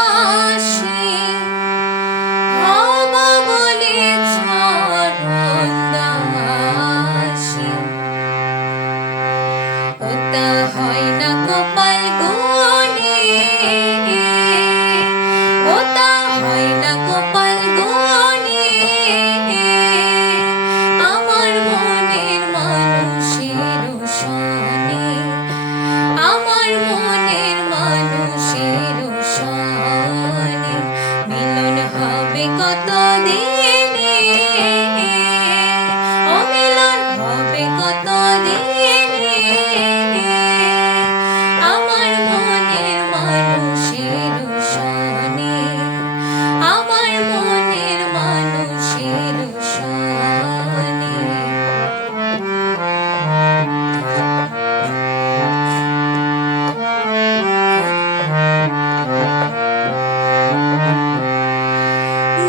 দাসী হব বলে চরণ দাসী ওটা হয় না কপাল গুনে ওটা হয় না কপাল গুনে আমার মনের মানুষের সনে আমার মনের মানুষের সনে মিলন হবে কত দিনে অমিলন হবে কত দিনে আমার মনের মানুষের সনে আমার মনের মানুষের সনে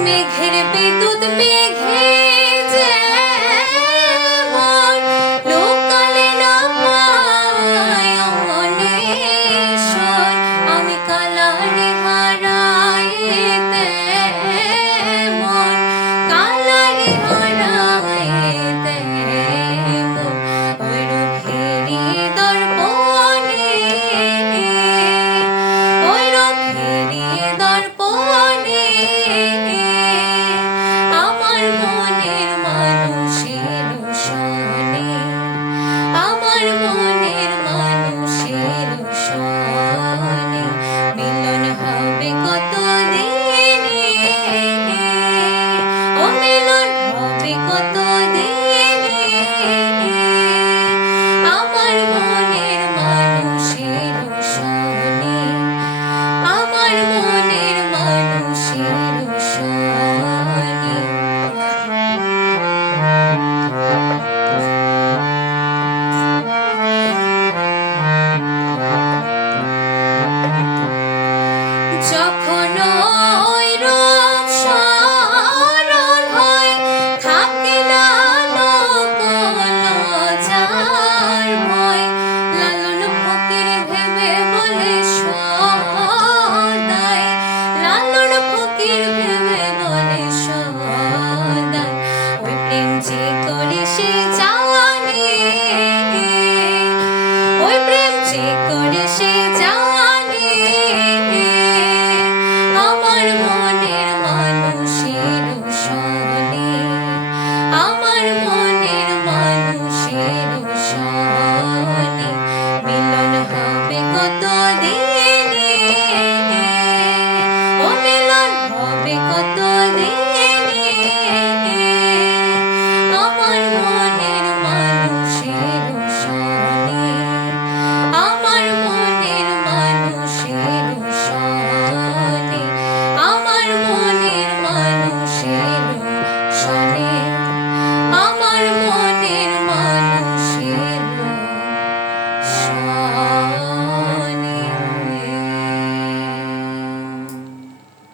মেঘের বিদ্যুৎ মেঘে যেমন লোকালে না পায় অমনেশ্বর আমি কালারে হারাই তেমন কালারে হারাই তেমন ওইরূপ হেরি দর্পণে ওইরূপ হেরি দর্পণে আমার মনের মানুষের সনে আমার মনের মানুষের সনে মিলন হবে কত দিনে অমিলন হবে কত দিনে আমার মনের মানুষের সনে আমার মনের মানুষের সনে যখন